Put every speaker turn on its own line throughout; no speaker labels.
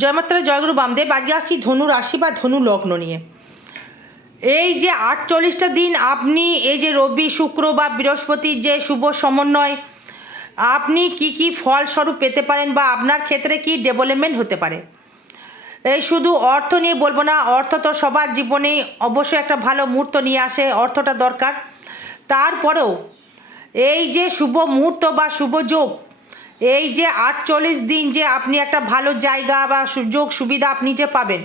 জয়মাত্রা, জয়গুরু বামদেব আজকে আসছি ধনু রাশি বা ধনু লগ্ন নিয়ে। এই যে আটচল্লিশটা দিন, আপনি এই যে রবি, শুক্র বা বৃহস্পতির যে শুভ সমন্বয়, আপনি কি কি ফলস্বরূপ পেতে পারেন বা আপনার ক্ষেত্রে কি ডেভেলপমেন্ট হতে পারে? এই শুধু অর্থ নিয়ে বলব না, অর্থ তো সবার জীবনেই অবশ্যই একটা ভালো মুহূর্ত নিয়ে আসে, অর্থটা দরকার। তারপরেও এই যে শুভ মুহূর্ত বা শুভ যোগ এই যে আটচল্লিশ দিন যে আপনি একটা ভালো জায়গা বা সুযোগ সুবিধা আপনি যে পাবেন,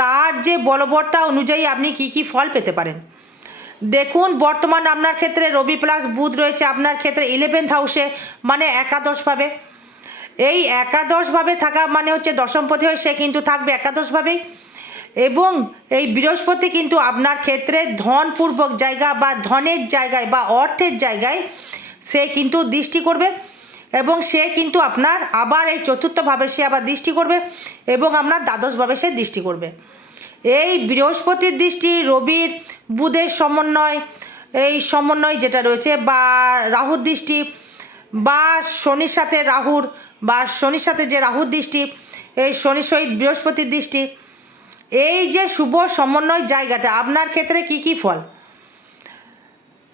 তার যে বলবত্তা অনুযায়ী আপনি কি কি ফল পেতে পারেন? দেখুন, বর্তমান আপনার ক্ষেত্রে রবি প্লাস বুধ রয়েছে, আপনার ক্ষেত্রে ইলেভেন্থ হাউসে মানে একাদশভাবে এই একাদশভাবে থাকা মানে হচ্ছে দশমপতি হয়ে সে কিন্তু থাকবে একাদশভাবেই এবং এই বৃহস্পতি কিন্তু আপনার ক্ষেত্রে ধনপূর্বক জায়গা বা ধনের জায়গায় বা অর্থের জায়গায় সে কিন্তু দৃষ্টি করবে। এবং সে কিন্তু আপনার আবার এই চতুর্থভাবে সে আবার দৃষ্টি করবে এবং আপনার দ্বাদশভাবে সে দৃষ্টি করবে। এই বৃহস্পতির দৃষ্টি, রবির, বুধের সমন্বয়, এই সমন্বয় যেটা রয়েছে বা রাহুর দৃষ্টি বা শনির সাথে রাহুর বা শনির সাথে যে রাহুর দৃষ্টি, এই শনি সহিত বৃহস্পতির দৃষ্টি, এই যে শুভ সমন্বয় জায়গাটা, আপনার ক্ষেত্রে কি কি ফল?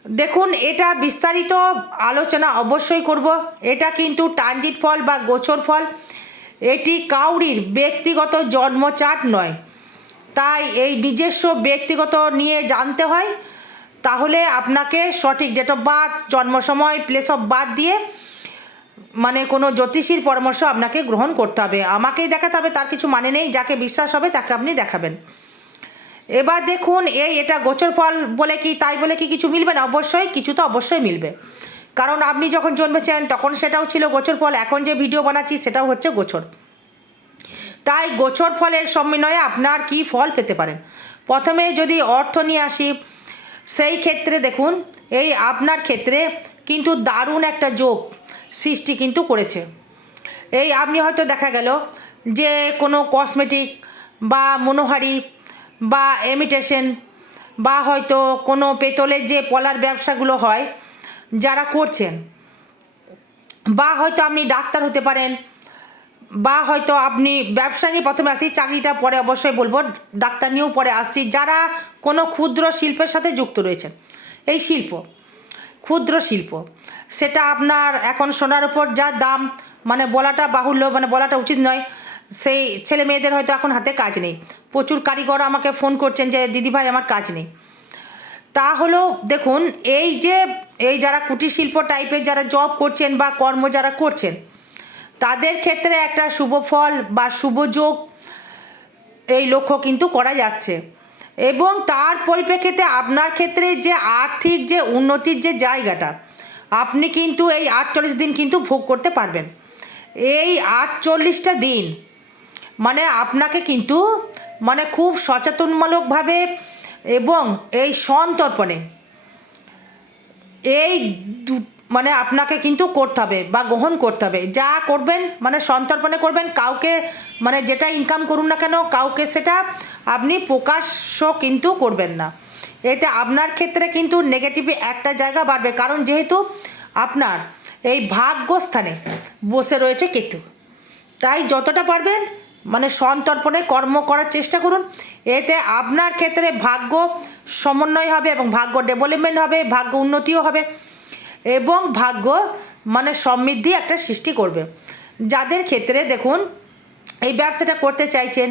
দেখুন, এটা বিস্তারিত আলোচনা অবশ্যই করব। এটা কিন্তু ট্রানজিট ফল বা গোচর ফল। এটি কাউরির ব্যক্তিগত জন্মচাট নয়। তাই এই নিজস্ব ব্যক্তিগত নিয়ে জানতে হয়, তাহলে আপনাকে সঠিক ডেট অফ বার্থ জন্ম সময় প্লেস অফ বার্থ দিয়ে মানে কোনো জ্যোতিষীর পরামর্শ আপনাকে গ্রহণ করতে হবে। আমাকেই দেখাতে হবে, তার কিছু মানে নেই, যাকে বিশ্বাস হবে তাকে আপনি দেখাবেন। এবার দেখুন, এই এটা গোচর ফল বলে কি, তাই বলে কি কিছু মিলবে না? অবশ্যই, কিছু তো অবশ্যই মিলবে। কারণ আপনি যখন জন্মেছেন, তখন সেটাও ছিল গোচর ফল। এখন যে ভিডিও বানাচ্ছি, সেটাও হচ্ছে গোচর। তাই গোচর ফলের সমন্বয়ে আপনার কি ফল পেতে পারেন? প্রথমে যদি অর্থ নিয়ে আসি, সেই ক্ষেত্রে দেখুন, এই আপনার ক্ষেত্রে কিন্তু দারুণ একটা যোগ সৃষ্টি কিন্তু করেছে। এই আপনি হয়তো দেখা গেল যে কোনো কসমেটিক বা মনোহারি বা এমিটেশন বা হয়তো কোনো পেতলের যে পলার ব্যবসাগুলো হয়, যারা করছেন। বা হয়তো আপনি ডাক্তার হতে পারেন, বা হয়তো আপনি ব্যবসা নিয়ে প্রথমে আসি, চাকরিটা পরে অবশ্যই বলব, ডাক্তার নিয়েও পরে আসছি, যারা কোনো ক্ষুদ্র শিল্পের সাথে যুক্ত রয়েছেন। এই শিল্প, ক্ষুদ্র শিল্প, সেটা আপনার এখন সোনার উপর যা দাম মানে বলাটা বাহুল্য মানে বলাটা উচিত নয়। সেই ছেলে মেয়েদের হয়তো এখন হাতে কাজ নেই। প্রচুর কারিগর আমাকে ফোন করছেন যে দিদিভাই আমার কাজ নেই। তা হলো, দেখুন, এই যে, এই যারা কুটির শিল্প টাইপের যারা জব করছেন বা কর্ম যারা করছেন, তাদের ক্ষেত্রে একটা শুভ ফল বা শুভ যোগ এই লক্ষ্য কিন্তু করা যাচ্ছে। এবং তার পরিপ্রেক্ষিতে আপনার ক্ষেত্রে যে আর্থিক যে উন্নতির যে জায়গাটা, আপনি কিন্তু এই আটচল্লিশ দিন কিন্তু ভোগ করতে পারবেন। এই আটচল্লিশটা দিন মানে আপনাকে কিন্তু মানে খুব সচেতনমূলকভাবে এবং এই সন্তর্পণে এই মানে আপনাকে কিন্তু করতে হবে বা গ্রহণ করতে হবে। যা করবেন মানে সন্তর্পণে করবেন, কাউকে মানে যেটা ইনকাম করুন না কেন, কাউকে সেটা আপনি প্রকাশ্য কিন্তু করবেন না। এতে আপনার ক্ষেত্রে কিন্তু নেগেটিভ একটা জায়গা বাড়বে। কারণ যেহেতু আপনার এই ভাগ্যস্থানে বসে রয়েছে কেতু। তাই যতটা পারবেন মানে সন্তর্পণে কর্ম করার চেষ্টা করুন। এতে আপনার ক্ষেত্রে ভাগ্য সমন্বয় হবে এবং ভাগ্য ডেভেলপমেন্ট হবে, ভাগ্য উন্নতিও হবে এবং ভাগ্য মানে সমৃদ্ধি একটা সৃষ্টি করবে। যাদের ক্ষেত্রে দেখুন, এই ব্যবসাটা করতে চাইছেন,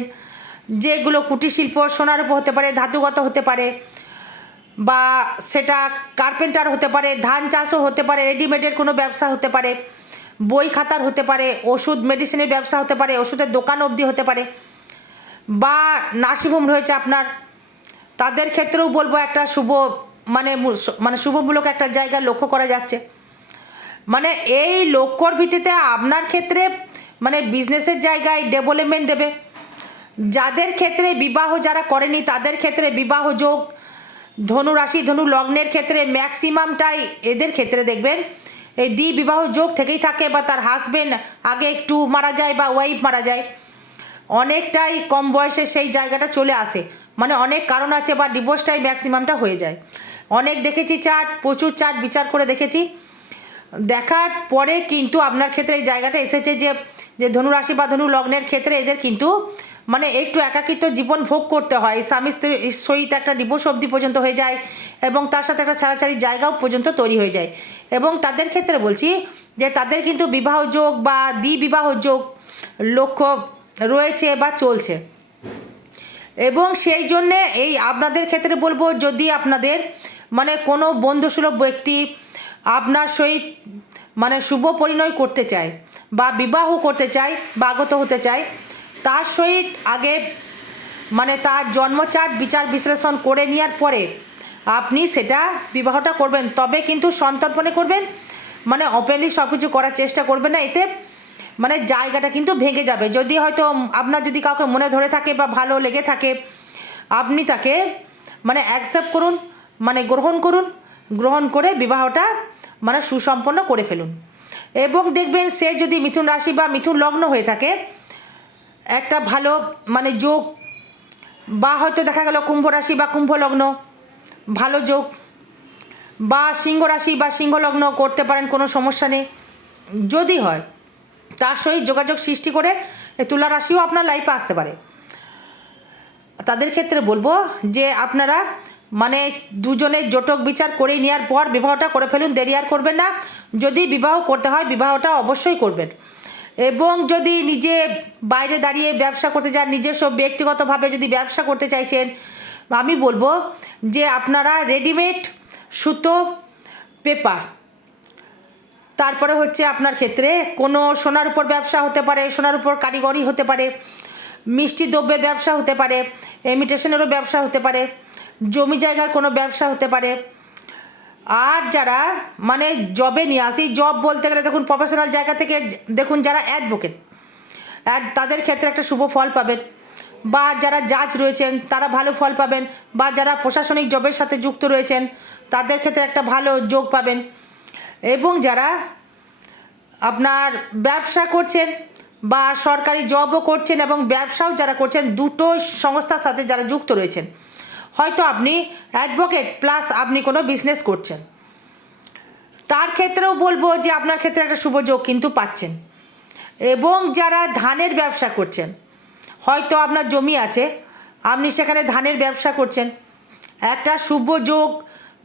যেগুলো কুটির শিল্প, সোনার উপর হতে পারে, ধাতুগত হতে পারে বা সেটা কার্পেন্টার হতে পারে, ধান চাষও হতে পারে রেডিমেডের কোনো ব্যবসা হতে পারে। বই খাতার হতে পারে, ওষুধ মেডিসিনের ব্যবসা হতে পারে, ওষুধের দোকান অবধি হতে পারে বা নার্সিংহোম রয়েছে আপনার। তাদের ক্ষেত্রেও বলব একটা শুভ মানে মানে শুভমূলক একটা জায়গা লক্ষ্য করা যাচ্ছে। মানে এই লক্ষ্যর ভিত্তিতে আপনার ক্ষেত্রে মানে বিজনেসের জায়গায় ডেভেলপমেন্ট দেবে। যাদের ক্ষেত্রে বিবাহ যারা করেনি, তাদের ক্ষেত্রে বিবাহ যোগ ধনু রাশি ধনু লগ্নের ক্ষেত্রে ম্যাক্সিমামটাই এদের ক্ষেত্রে দেখবেন। এই দ্বি বিবাহ যোগ থেকেই থাকে বা তার হাজবেন্ড আগে একটু মারা যায় বা ওয়াইফ মারা যায়। অনেকটাই কম বয়সে সেই জায়গাটা চলে আসে। মানে অনেক কারণ আছে বা ডিভোর্সটাই ম্যাক্সিমামটা হয়ে যায়। অনেক দেখেছি চার্ট প্রচুর চার্ট বিচার করে দেখেছি। দেখার পরে কিন্তু আপনার ক্ষেত্রে এই জায়গাটা এসেছে যে যে ধনুরাশি বা ধনু লগ্নের ক্ষেত্রে এদের কিন্তু মানে একটু একাকিত্ব জীবন ভোগ করতে হয়। স্বামী স্ত্রীর সহিত একটা ডিভোর্স অবধি পর্যন্ত হয়ে যায় এবং তার সাথে একটা ছাড়াছাড়ি জায়গাও পর্যন্ত তৈরি হয়ে যায়। এবং তাদের ক্ষেত্রে বলছি যে তাদের কিন্তু বিবাহ যোগ বা দ্বিবিবাহ যোগ লক্ষ্য রয়েছে বা চলছে। এবং সেই জন্যে এই আপনাদের ক্ষেত্রে বলব যদি আপনাদের মানে কোনো বন্ধুসুলভ ব্যক্তি আপনার সহিত মানে শুভ পরিণয় করতে চায় বা বিবাহ করতে চায় বা আগত হতে চায় তার সহিত আগে মানে তার জন্মচাট বিচার বিশ্লেষণ করে নেওয়ার পরে আপনি সেটা বিবাহটা করবেন। তবে কিন্তু সন্তর্পণে করবেন। মানে ওপেনলি সব কিছু করার চেষ্টা করবেন না। এতে মানে জায়গাটা কিন্তু ভেঙে যাবে। যদি হয়তো আপনার যদি কাউকে মনে ধরে থাকে বা ভালো লেগে থাকে, আপনি তাকে মানে অ্যাকসেপ্ট করুন মানে গ্রহণ করুন, গ্রহণ করে বিবাহটা মানে সুসম্পন্ন করে ফেলুন। এবং দেখবেন সে যদি মিথুন রাশি বা মিথুন লগ্ন হয়ে থাকে একটা ভালো মানে যোগ, বা হয়তো দেখা গেল কুম্ভ রাশি বা কুম্ভ লগ্ন, ভালো যোগ, বা সিংহ রাশি বা সিংহ লগ্ন করতে পারেন, কোনো সমস্যা নেই। যদি হয়, তার সহিত যোগাযোগ সৃষ্টি করে তুলা রাশিও আপনার লাইফে আসতে পারে। তাদের ক্ষেত্রে বলব যে আপনারা মানে দুজনের জটক বিচার করে নেওয়ার পর বিবাহটা করে ফেলুন, দেরি আর করবেন না। যদি বিবাহ করতে হয়, বিবাহটা অবশ্যই করবেন। এবং যদি নিজে বাইরে দাঁড়িয়ে ব্যবসা করতে যান নিজস্ব ব্যক্তিগতভাবে যদি ব্যবসা করতে চাইছেন, আমি বলব যে আপনারা রেডিমেড সুতো, পেপার। তারপরে হচ্ছে আপনার ক্ষেত্রে কোনো সোনার উপর ব্যবসা হতে পারে, সোনার উপর কারিগরি হতে পারে, মিষ্টি দ্রব্যের ব্যবসা হতে পারে ইমিটেশনেরও ব্যবসা হতে পারে, জমি জায়গার কোনো ব্যবসা হতে পারে। আর যারা মানে জবে নিয়ে আসি জব বলতে গেলে দেখুন প্রফেশনাল জায়গা থেকে দেখুন যারা অ্যাডভোকেট অ্যাড তাদের ক্ষেত্রে একটা শুভ ফল পাবেন। বা যারা জাজ রয়েছেন, তারা ভালো ফল পাবেন। বা যারা প্রশাসনিক জবের সাথে যুক্ত রয়েছেন, তাদের ক্ষেত্রে একটা ভালো যোগ পাবেন। এবং যারা আপনার ব্যবসা করছেন বা সরকারি জবও করছেন এবং ব্যবসাও যারা করছেন, দুটো সংস্থার সাথে যারা যুক্ত রয়েছেন হয়তো আপনি অ্যাডভোকেট প্লাস আপনি কোনো বিজনেস করছেন। তার ক্ষেত্রেও বলব যে আপনার ক্ষেত্রে একটা শুভ যোগ কিন্তু পাচ্ছেন। এবং যারা ধানের ব্যবসা করছেন, হয়তো আপনার জমি আছে, আপনি সেখানে ধানের ব্যবসা করছেন। একটা শুভ যোগ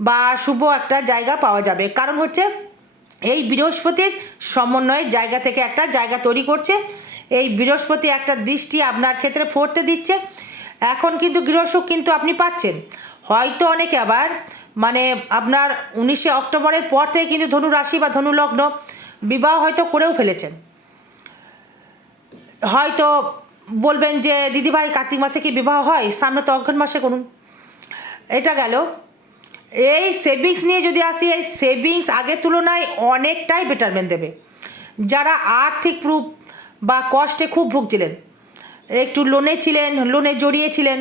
বা শুভ একটা জায়গা পাওয়া যাবে। কারণ হচ্ছে এই বৃহস্পতির সমন্বয়ের জায়গা থেকে একটা জায়গা তৈরি করছে। এই বৃহস্পতি একটা দৃষ্টি আপনার ক্ষেত্রে ফোরতে দিচ্ছে। এখন কিন্তু গৃহসুখ কিন্তু আপনি পাচ্ছেন। হয়তো অনেকে আবার মানে আপনার উনিশে অক্টোবরের পর থেকে কিন্তু ধনু রাশি বা ধনু লগ্ন বিবাহ হয়তো করেও ফেলেছেন। হয়তো বলবেন যে, দিদিভাই, কার্তিক মাসে কি বিবাহ হয়? সামনে তো অঘ্রাণ মাসে করুন। এটা গেল। এই সেভিংস নিয়ে যদি আসি, এই সেভিংস আগের তুলনায় অনেকটাই বেটারমেন্ট দেবে। যারা আর্থিক প্রুফ বা কষ্টে খুব ভুগছিলেন একটু লোনে ছিলেন লোনে জড়িয়েছিলেন।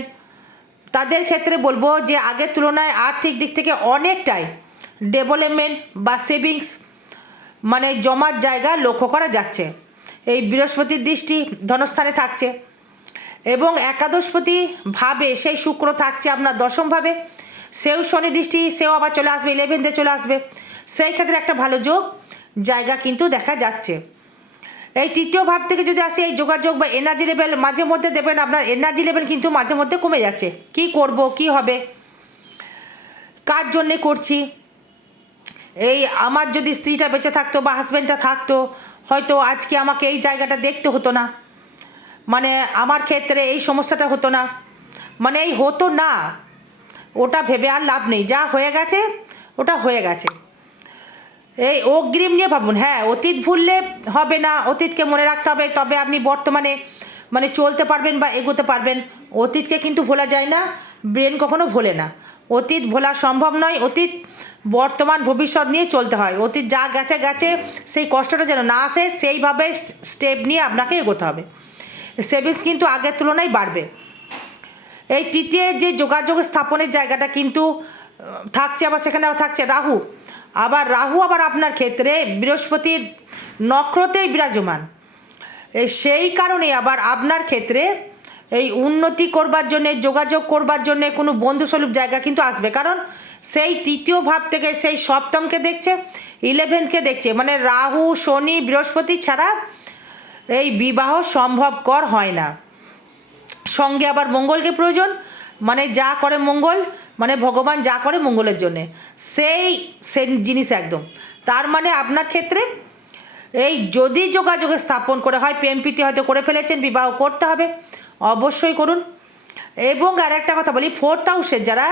তাদের ক্ষেত্রে বলব যে, আগের তুলনায় আর্থিক দিক থেকে অনেকটাই ডেভেলপমেন্ট বা সেভিংস মানে জমার জায়গা লক্ষ্য করা যাচ্ছে। এই বৃহস্পতির দৃষ্টি ধনস্থানে থাকছে এবং একাদশপতি ভাবে সেই শুক্র থাকছে আপনার দশমভাবে সেও শনি দৃষ্টি, সেও আবার চলে আসবে ইলেভেনতে চলে আসবে। সেই ক্ষেত্রে একটা ভালো যোগ জায়গা কিন্তু দেখা যাচ্ছে। এই তৃতীয় ভাব থেকে যদি আসি এই যোগাযোগ বা এনার্জি লেভেল মাঝে মধ্যে দেবেন, আপনার এনার্জি লেভেল কিন্তু মাঝে মধ্যে কমে যাচ্ছে। কি করব, কি হবে? কার জন্যে করছি? এই আমার যদি স্ত্রীটা বেঁচে থাকতো বা হাজব্যান্ডটা থাকতো, হয়তো আজকে আমাকে এই জায়গাটা দেখতে হতো না। মানে আমার ক্ষেত্রে এই সমস্যাটা হতো না। মানে এই হতো না। ওটা ভেবে আর লাভ নেই। যা হয়ে গেছে, ওটা হয়ে গেছে। এই অগ্রিম নিয়ে ভাবুন হ্যাঁ অতীত ভুললে হবে না, অতীতকে মনে রাখতে হবে, তবে আপনি বর্তমানে মানে চলতে পারবেন বা এগোতে পারবেন। অতীতকে কিন্তু ভোলা যায় না, ব্রেন কখনো ভোলে না। অতীত ভোলা সম্ভব নয়, অতীত বর্তমান ভবিষ্যৎ নিয়ে চলতে হয়। অতীত যা গেছে গেছে, সেই কষ্টটা যেন না আসে, সেইভাবে স্টেপ নিয়ে আপনাকে এগোতে হবে। সেভিংস কিন্তু আগের তুলনায় বাড়বে। এই তৃতীয় যে যোগাযোগ স্থাপনের জায়গাটা কিন্তু থাকছে, আবার সেখানে থাকছে। রাহু আবার রাহু আবার আপনার ক্ষেত্রে বৃহস্পতির নক্ষত্রেই বিরাজমান। সেই কারণে আবার আপনার ক্ষেত্রে এই উন্নতি করবার জন্যে, যোগাযোগ করবার জন্যে কোনো বন্ধুস্বরূপ জায়গা কিন্তু আসবে। কারণ সেই তৃতীয় ভাব থেকে সেই সপ্তমকে দেখছে ইলেভেন্থকে দেখছে। মানে রাহু, শনি, বৃহস্পতি ছাড়া এই বিবাহ সম্ভবকর হয় না। সঙ্গে আবার মঙ্গলকে প্রয়োজন। মানে যা করে মঙ্গল ভগবান যা করে মঙ্গলের জন্যে। সেই সেই জিনিস একদম। তার মানে আপনার ক্ষেত্রে এই যদি যোগাযোগে স্থাপন করে হয় প্রেম প্রীতি হয়তো করে ফেলেছেন, বিবাহ করতে হবে, অবশ্যই করুন। এবং আর একটা কথা বলি ফোর্থ হাউসের যারা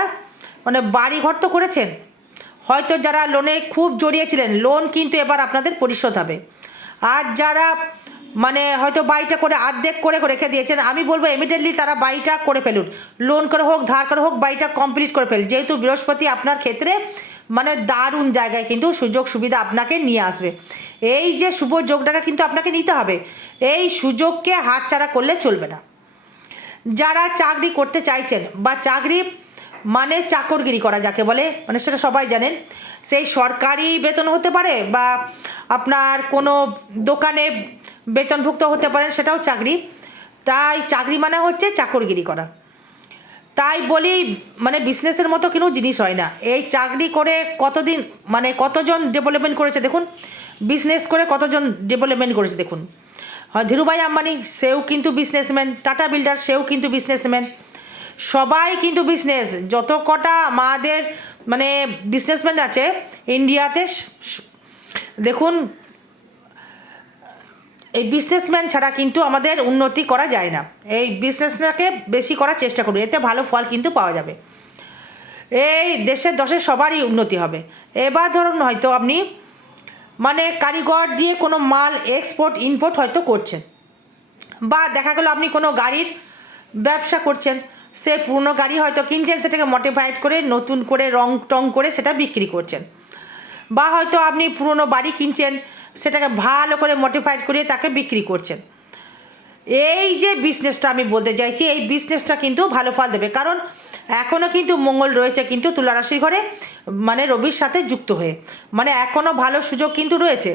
মানে বাড়ি ঘর তো করেছেন, হয়তো যারা লোনে খুব জড়িয়েছিলেন লোন কিন্তু এবার আপনাদের পরিশোধ হবে। আর যারা মানে হয়তো বাড়িটা করে আর্ধেক করে রেখে দিয়েছেন। আমি বলব ইমিডিয়েটলি তারা বাড়িটা করে ফেলুন। লোন করে হোক, ধার করে হোক বাড়িটা কমপ্লিট করে ফেলুন। যেহেতু বৃহস্পতি আপনার ক্ষেত্রে মানে দারুণ জায়গায় কিন্তু সুযোগ সুবিধা আপনাকে নিয়ে আসবে। এই যে শুভ যোগটাকে কিন্তু আপনাকে নিতে হবে। এই সুযোগকে হাতছাড়া করলে চলবে না। যারা চাকরি করতে চাইছেন বা চাকরি মানে চাকরগিরি করা যাকে বলে মানে সেটা সবাই জানেন, সেই সরকারি বেতন হতে পারে বা আপনার কোনো দোকানে বেতনভুক্ত হতে পারেন, সেটাও চাকরি। তাই চাকরি মানে হচ্ছে চাকরগিরি করা। তাই বলি মানে বিজনেসের মতো কোনো জিনিস হয় না। এই চাকরি করে কতদিন মানে কতজন ডেভেলপমেন্ট করেছে দেখুন। বিজনেস করে কতজন ডেভেলপমেন্ট করেছে দেখুন। ধীরুভাই আম্বানি, সেও কিন্তু বিজনেসম্যান টাটা বিল্ডার, সেও কিন্তু বিজনেসম্যান সবাই কিন্তু বিজনেস যত কটা আমাদের মানে বিজনেসম্যান আছে ইন্ডিয়াতে দেখুন এই বিজনেসম্যান ছাড়া কিন্তু আমাদের উন্নতি করা যায় না। এই বিজনেসটাকে বেশি করার চেষ্টা করুন, এতে ভালো ফল কিন্তু পাওয়া যাবে। এই দেশের দশের সবারই উন্নতি হবে। এবার ধরুন হয়তো আপনি মানে কারিগর দিয়ে কোনো মাল এক্সপোর্ট ইম্পোর্ট হয়তো করছেন। বা দেখা গেলো আপনি কোনো গাড়ির ব্যবসা করছেন, সে পুরনো গাড়ি হয়তো কিনছেন, সেটাকে মডিফাইড করে, নতুন করে রং টং করে সেটা বিক্রি করছেন। বা হয়তো আপনি পুরনো বাড়ি কিনছেন সেটাকে ভালো করে মডিফাইড করিয়ে তাকে বিক্রি করছেন। এই যে বিজনেসটা আমি বলতে চাইছি, এই বিজনেসটা কিন্তু ভালো ফল দেবে। কারণ এখনও কিন্তু মঙ্গল রয়েছে কিন্তু তুলা রাশির ঘরে মানে রবির সাথে যুক্ত হয়ে। মানে এখনও ভালো সুযোগ কিন্তু রয়েছে।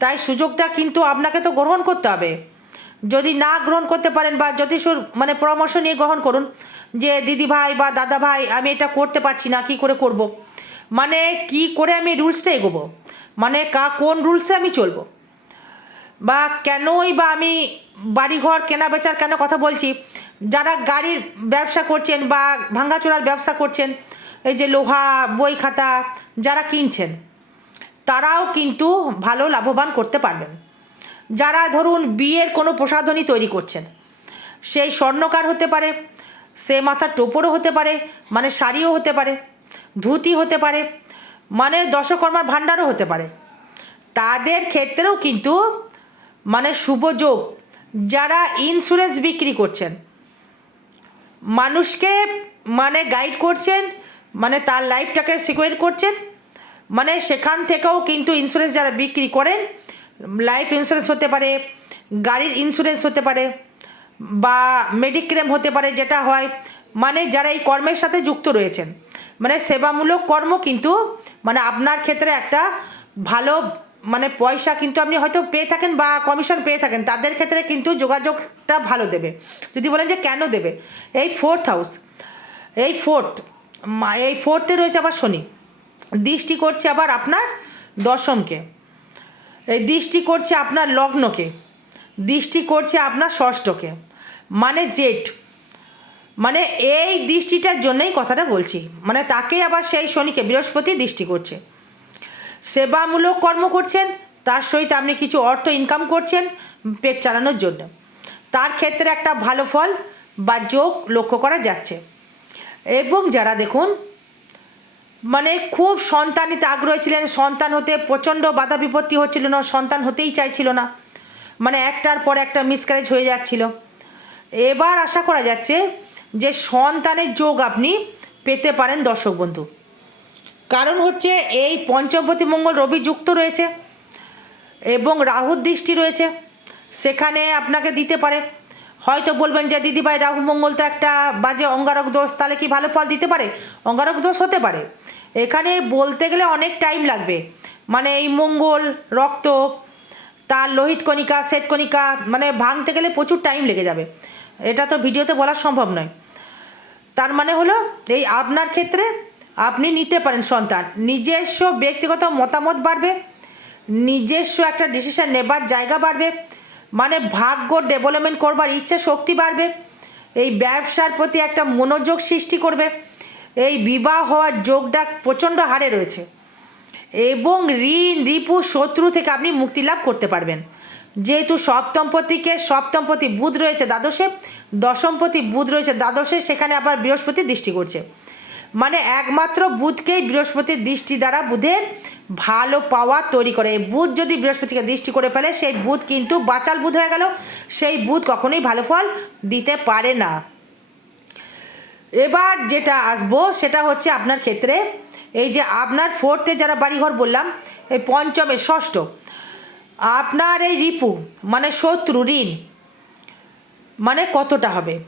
তাই সুযোগটা কিন্তু আপনাকে তো গ্রহণ করতে হবে। যদি না গ্রহণ করতে পারেন বা জ্যোতিষর মানে পরামর্শ নিয়ে গ্রহণ করুন যে দিদি ভাই বা দাদা ভাই আমি এটা করতে পারছি না, কি করে করব। মানে কি করে আমি রুলসটা এগোবো? মানে কা, কোন রুলসে আমি চলবো? বা কেনই বা আমি বাড়িঘর, কেনা বেচার কেন কথা বলছি? যারা গাড়ির ব্যবসা করছেন বা ভাঙ্গাচোরার ব্যবসা করছেন, এই যে লোহা, বই খাতা, যারা কিনছেন, তারাও কিন্তু ভালো লাভবান করতে পারবেন। যারা ধরুন বিয়ের কোনো প্রসাধনী তৈরি করছেন, সেই স্বর্ণকার হতে পারে, সে মাথার টোপরও হতে পারে মানে শাড়িও হতে পারে, ধুতি হতে পারে মানে দশকর্মার ভাণ্ডারও হতে পারে। তাদের ক্ষেত্রেও কিন্তু মানে শুভ যোগ যারা ইন্স্যুরেন্স বিক্রি করছেন। মানুষকে মানে গাইড করছেন মানে তার লাইফটাকে সিকিউর করছেন মানে সেখান থেকেও কিন্তু ইন্স্যুরেন্স যারা বিক্রি করেন লাইফ ইন্স্যুরেন্স হতে পারে, গাড়ির ইন্স্যুরেন্স হতে পারে, বা মেডিক্লেম হতে পারে যেটা হয় মানে যারা এই কর্মের সাথে যুক্ত রয়েছেন। মানে সেবামূলক কর্ম কিন্তু মানে আপনার ক্ষেত্রে একটা ভালো মানে পয়সা কিন্তু আপনি হয়তো পেয়ে থাকেন বা কমিশন পেয়ে থাকেন, তাদের ক্ষেত্রে কিন্তু যোগাযোগটা ভালো দেবে। যদি বলেন যে কেন দেবে? এই ফোর্থ হাউস এই ফোর্থ এই ফোর্থে রয়েছে আবার শনি। দৃষ্টি করছে আবার আপনার দশমকে। এই দৃষ্টি করছে আপনার লগ্নকে। দৃষ্টি করছে আপনার ষষ্ঠকে। মানে জেট মানে এই দৃষ্টিটার জন্যই কথাটা বলছি। মানে তাকে আবার সেই শনিকে বৃহস্পতি দৃষ্টি করছে। সেবামূলক কর্ম করছেন, তার সহিত আপনি কিছু অর্থ ইনকাম করছেন, পেট চালানোর জন্য। তার ক্ষেত্রে একটা ভালো ফল বা যোগ লক্ষ্য করা যাচ্ছে। এবং যারা দেখুন মানে খুব সন্তানিতে আগ্রহী ছিলেন, সন্তান হতে প্রচণ্ড বাধা বিপত্তি হচ্ছিল না, সন্তান হতেই চাইছিল না। মানে একটার পর একটা মিসক্যারেজ হয়ে যাচ্ছিল। এবার আশা করা যাচ্ছে যে সন্তানের যোগ আপনি পেতে পারেন দর্শক বন্ধু। কারণ হচ্ছে এই পঞ্চমপতি মঙ্গল রবি যুক্ত রয়েছে এবং রাহুর দৃষ্টি রয়েছে, সেখানে আপনাকে দিতে পারে। হয়তো বলবেন যে দিদিভাই রাহু, মঙ্গল তো একটা বাজে অঙ্গারক দোষ, তাহলে কি ভালো ফল দিতে পারে? অঙ্গারক দোষ হতে পারে। এখানে বলতে গেলে অনেক টাইম লাগবে। মানে এই মঙ্গল, রক্ত, তার লোহিত কণিকা, শ্বেত কণিকা মানে ভাঙতে গেলে প্রচুর টাইম লেগে যাবে। এটা তো ভিডিওতে বলা সম্ভব নয়। তার মানে হলো, এই আপনার ক্ষেত্রে আপনি নিতে পারেন সন্তান। নিজস্ব ব্যক্তিগত মতামত বাড়বে, নিজস্ব একটা ডিসিশন নেবার জায়গা বাড়বে মানে ভাগ্য ডেভেলপমেন্ট করবার ইচ্ছা শক্তি বাড়বে, এই ব্যবসার প্রতি একটা মনোযোগ সৃষ্টি করবে, এই বিবাহ হওয়ার যোগটা প্রচণ্ড হারে রয়েছে। এবং ঋণ, রিপু, শত্রু থেকে আপনি মুক্তি লাভ করতে পারবেন। যেহেতু সপ্তমপতিকে সপ্তমপতি বুধ রয়েছে দ্বাদশে দশমপতি বুধ রয়েছে দ্বাদশে, সেখানে আবার বৃহস্পতি দৃষ্টি করছে। মানে একমাত্র বুধকেই বৃহস্পতির দৃষ্টি দ্বারা বুধের ভালো পাওয়া তৈরি করে। বুধ যদি বৃহস্পতিকে দৃষ্টি করে ফেলে, সেই বুধ কিন্তু বাচাল বুধ হয়ে গেল। সেই বুধ কখনোই ভালো ফল দিতে পারে না। এবার যেটা আসব, সেটা হচ্ছে আপনার ক্ষেত্রে, এই যে আপনার ফোর্থে যারা বাড়িঘর বললাম, এই পঞ্চমে, ষষ্ঠ আপনার এই রিপু মানে শত্রু, ঋণ মানে কতটা হবে?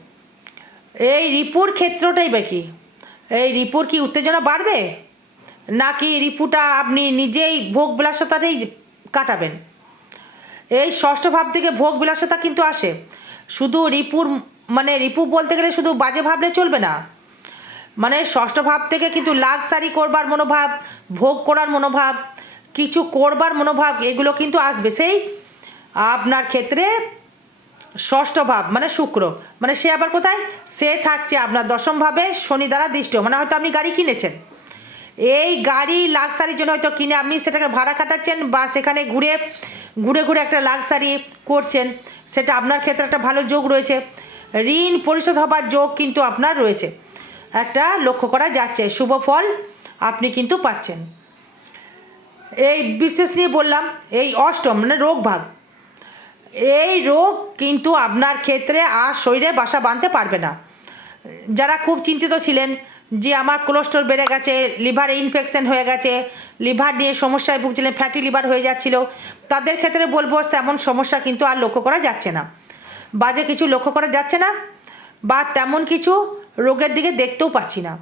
এই রিপুর ক্ষেত্রটাই বা কি? এই রিপুর কি উত্তেজনা বাড়বে? নাকি রিপুটা আপনি নিজেই ভোগ বিলাসতাটাই কাটাবেন? এই ষষ্ঠ ভাব থেকে ভোগ বিলাসতা কিন্তু আসে। শুধু রিপুর মানে রিপু বলতে গেলে শুধু বাজে ভাবলে চলবে না। মানে ষষ্ঠ ভাব থেকে কিন্তু লাক্সারি করবার মনোভাব, ভোগ করার মনোভাব কিছু করবার মনোভাব, এগুলো কিন্তু আসবে। সেই আপনার ক্ষেত্রে ষষ্ঠ ভাব মানে শুক্র। মানে সে আবার কোথায়? সে থাকছে আপনার দশম ভাবে শনি দ্বারা দৃষ্ট। মানে হয়তো আপনি গাড়ি কিনেছেন। এই গাড়ি লাক্সারির জন্য হয়তো কিনে আপনি সেটাকে ভাড়া খাটাচ্ছেন বা সেখানে ঘুরে ঘুরে ঘুরে একটা লাক্সারি করছেন। সেটা আপনার ক্ষেত্রে একটা ভালো যোগ রয়েছে। ঋণ পরিশোধ হবার যোগ কিন্তু আপনার রয়েছে। একটা লক্ষ্য করা যাচ্ছে। শুভ ফল আপনি কিন্তু পাচ্ছেন। এই বিশেষ নিয়ে বললাম, এই অষ্টম মানে রোগ ভাগ। এই রোগ কিন্তু আপনার ক্ষেত্রে আর শরীরে বাসা বাঁধতে পারবে না। যারা খুব চিন্তিত ছিলেন যে আমার কোলেস্ট্রল বেড়ে গেছে লিভারে ইনফেকশন হয়ে গেছে লিভার নিয়ে সমস্যায় ভুগছিলেন ফ্যাটি লিভার হয়ে যাচ্ছিল, তাদের ক্ষেত্রে বলব, তেমন সমস্যা কিন্তু আর লক্ষ্য করা যাচ্ছে না। বাজে কিছু লক্ষ্য করা যাচ্ছে না, বা তেমন কিছু রোগের দিকে দেখতেও পাচ্ছি না।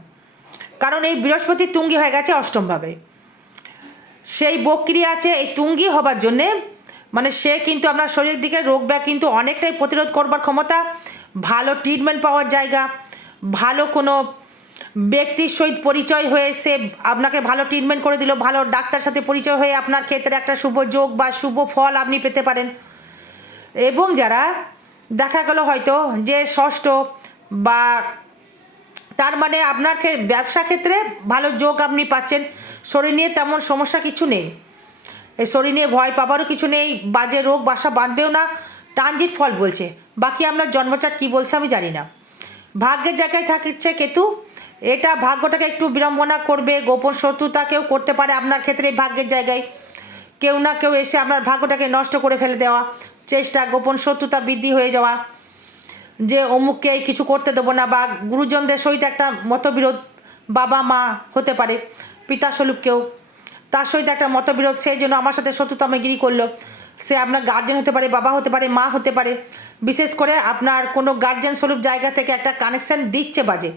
কারণ এই বৃহস্পতি তুঙ্গি হয়ে গেছে অষ্টমভাবে। সেই বক্রি আছে, এই তুঙ্গি হবার জন্যে। মানে সে কিন্তু আপনার শরীরের দিকে রোগ ব্যাগ কিন্তু অনেকটাই প্রতিরোধ করবার ক্ষমতা। ভালো ট্রিটমেন্ট পাওয়ার জায়গা। ভালো কোনো ব্যক্তির সহিত পরিচয় হয়ে সে আপনাকে ভালো ট্রিটমেন্ট করে দিল, ভালো ডাক্তার সাথে পরিচয় হয়ে আপনার ক্ষেত্রে একটা শুভ যোগ বা শুভ ফল আপনি পেতে পারেন। এবং যারা দেখা গেল হয়তো যে ষষ্ঠ বা তার মানে আপনার ব্যবসা ক্ষেত্রে ভালো যোগ আপনি পাচ্ছেন। শরীর নিয়ে তেমন সমস্যা কিছু নেই। এই শরীর নিয়ে ভয় পাবারও কিছু নেই, বাজে রোগ বাসা বাঁধবেও না, ট্রানজিট ফল বলছে। বাকি আপনার জন্মচাট কি বলছে আমি জানি না। ভাগ্যের জায়গায় থাকছে কেতু, এটা ভাগ্যটাকে একটু বিড়ম্বনা করবে, গোপন শত্রুতা কেউ করতে পারে আপনার ক্ষেত্রে ভাগ্যের জায়গায়। কেউ না কেউ এসে আপনার ভাগ্যটাকে নষ্ট করে ফেলে দেওয়া, চেষ্টা, গোপন শত্রুতা বৃদ্ধি হয়ে যাওয়া। যে অমুককে কিছু করতে দেবো না বা গুরুজনদের সহিত একটা মতবিরোধ বাবা মা হতে পারে। পিতা স্বরূপ তার সহিত একটা মতবিরোধ সেই জন্য আমার সাথে শত্রুতামগিরি করল। সে আপনার গার্জেন হতে পারে, বাবা হতে পারে, মা হতে পারে। বিশেষ করে আপনার কোনো গার্জেন স্বরূপ জায়গা থেকে একটা কানেকশন দিচ্ছে বাজে।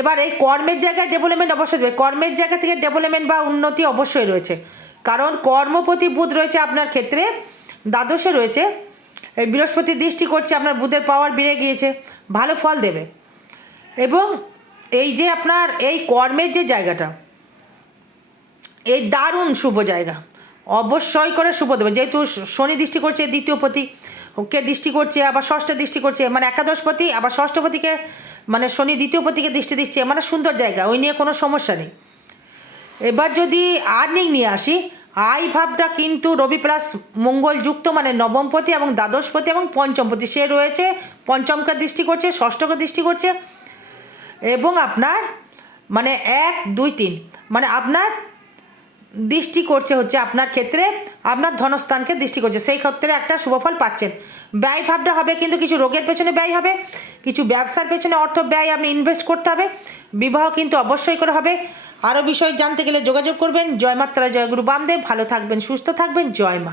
এবার কর্মের জায়গায় ডেভেলপমেন্ট অবশ্যই দেবে কর্মের জায়গা থেকে ডেভেলপমেন্ট বা উন্নতি অবশ্যই রয়েছে। কারণ কর্মপতি বুধ রয়েছে আপনার ক্ষেত্রে, দ্বাদশে রয়েছে। এই বৃহস্পতি দৃষ্টি করছে আপনার বুধের পাওয়ার বেড়ে গিয়েছে, ভালো ফল দেবে। এবং এই যে আপনার এই কর্মের যে জায়গাটা, এই দারুণ শুভ জায়গা। অবশ্যই করে শুভ দেবে। যেহেতু শনি দৃষ্টি করছে দ্বিতীয় কে দৃষ্টি করছে, আবার ষষ্ঠ দৃষ্টি করছে মানে একাদশপতি আবার ষষ্ঠপতিকে মানে শনি দ্বিতীয় পতিকে দৃষ্টি দিচ্ছে মানে সুন্দর জায়গা, ওই নিয়ে কোনো সমস্যা নেই। এবার যদি আর্নিং নিয়ে আসি আই ভাবটা কিন্তু রবি প্লাস মঙ্গল যুক্ত মানে নবমপতি এবং দ্বাদশপতি এবং পঞ্চমপতি সে রয়েছে, পঞ্চমকে দৃষ্টি করছে, ষষ্ঠকে দৃষ্টি করছে এবং আপনার মানে এক, দুই, তিন মানে আপনার দৃষ্টি করছে হচ্ছে আপনার ক্ষেত্রে, আপনার ধনস্থানকে দৃষ্টি করছে। সেই ক্ষেত্রে একটা শুভফল পাচ্ছেন। ব্যয় ভাবটা হবে কিন্তু কিছু রোগের পেছনে ব্যয় হবে, কিছু ব্যবসার পেছনে অর্থ ব্যয় আপনি ইনভেস্ট করতে হবে, বিবাহ কিন্তু অবশ্যই করে হবে। আরও বিষয় জানতে গেলে যোগাযোগ করবেন। জয় মাত্রা, জয় বামদেব। ভালো থাকবেন, সুস্থ থাকবেন। জয় মা।